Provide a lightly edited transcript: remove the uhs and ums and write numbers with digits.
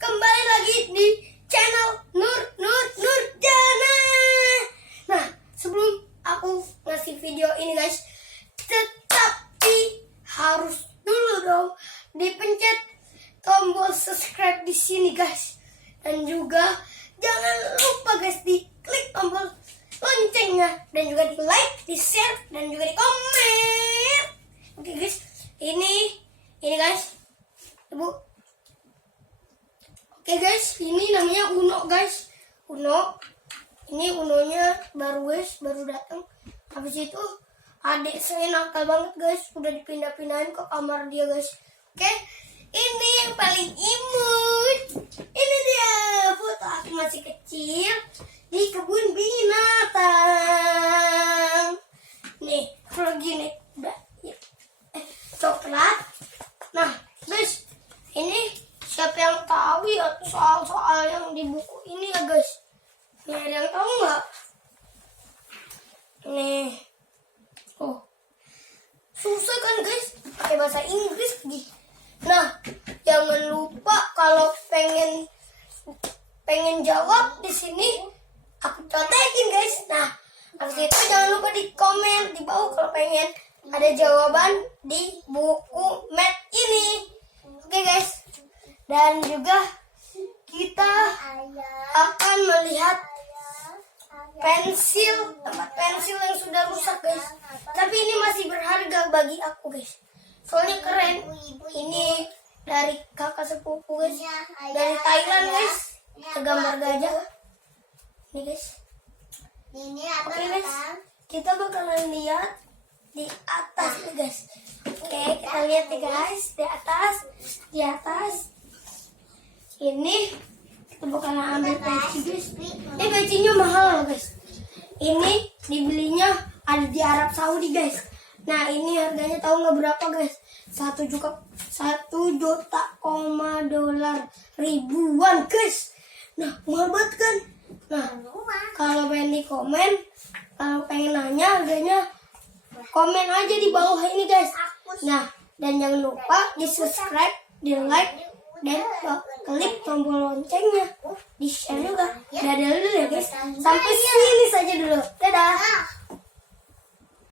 kembali lagi di channel Nur Nurjana. Nah, sebelum aku ngasih video ini guys, tetapi harus dulu dong dipencet tombol subscribe di sini guys, dan juga jangan lupa guys diklik tombol loncengnya, dan juga di like, di share, dan juga di komen. Oke guys, ini guys, ibu. Oke guys, ini namanya Uno guys, Uno. Ini Unonya baru guys, baru datang. Habis itu adik saya nakal banget guys, udah dipindah-pindahin ke kamar dia guys. Oke, ini yang paling imut. Ini dia foto aku masih kecil di kebun binatang. Nih, kalau gini udah coklat. Nah guys, ini siapa yang tahu ya soal-soal yang di buku ini ya guys? Nih, ada yang tahu nggak? Nih, oh susah kan guys, pakai bahasa Inggris nih. Nah, jangan lupa kalau pengen jawab di sini aku contekin guys. Nah, habis itu jangan lupa di komen di bawah kalau pengen ada jawaban di buku math ini. Oke guys, dan juga kita akan melihat tempat pensil yang sudah rusak guys. Tapi ini masih berharga bagi aku guys, soalnya keren. Ini dari kakak sepupu guys, dari Thailand guys, gambar gajah. Nih guys, oke guys, kita bakalan lihat di atas nih guys. Oke, kita lihat nih guys, di atas ini kita bakalan ambil peci guys. Ini pecinya mahal loh guys, ini dibelinya ada di Arab Saudi guys. Nah, ini harganya tahu nggak berapa guys? 1 juta dolar ribuan guys. Nah, mahal banget kan? Nah, kalau pengen di komen, kalau pengen nanya harganya, komen aja di bawah ini guys. Nah, dan jangan lupa di subscribe, di like, dan klik tombol loncengnya, di share juga. Dadah dulu ya guys, sampai sini saja dulu. Dadah.